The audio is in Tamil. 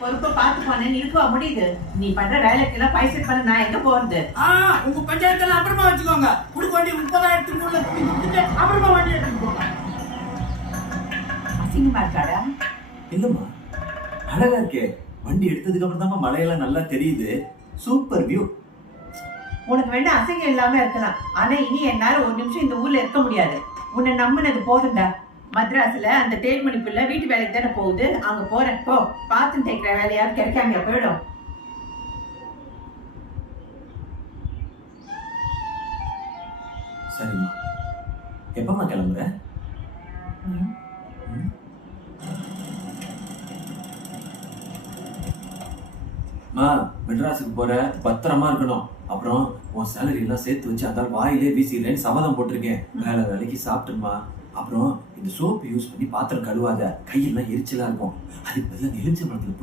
பொறுப்பை பார்த்து போனேன்னு இருக்கவா முடியுது? நீ பண்ற வேலைக்கெல்லாம் பைசா பண்ண நான் எங்க போறது? உங்க பஞ்சாயத்துல அப்புறமா வச்சுக்கோங்க. குடுக்க வேண்டிய 30,000 அப்புறமா வண்டி எடுத்துட்டு போங்க. அசிங்கமா இருக்காடா? இல்லம்மா, அழகா இருக்கே. வண்டி எடுத்ததுக்கு அப்புறம் தான் மலையெல்லாம் நல்லா தெரியுது. Super view. உனக்கு வேணா அசிங்கம் இல்லாம இருக்கலாம், ஆனா இனி என்னால ஒரு நிமிஷம் இந்த ஊர்ல இருக்க முடியாது. உன்னை நம்பினது போதும்டா. மദ്രാஸ்ல அந்த தேர்மணி பிள்ளை வீட்டு வேலைக்கு தானே போகுது, அங்க போறேன். போ, பாத்து தேய்க்கிற வேலையாவது கிடைக்காம போயிடும். சரிம்மா, எப்பம்மா கிளம்புற? மெட்ராஸுக்கு போற, பத்திரமா இருக்கணும். அப்புறம் உன் சேலரி எல்லாம் சேர்த்து வச்சு அதால் வாயிலே வீசிடுறேன்னு சபதம் போட்டிருக்கேன். வேலை வேலைக்கு சாப்பிட்டுருமா. அப்புறம் இந்த சோப்பு யூஸ் பண்ணி பாத்திரம் கழுவாத, கையெல்லாம் எரிச்சலா இருக்கும். அதுக்கு பதிலாக எரிச்சல் மரத்துல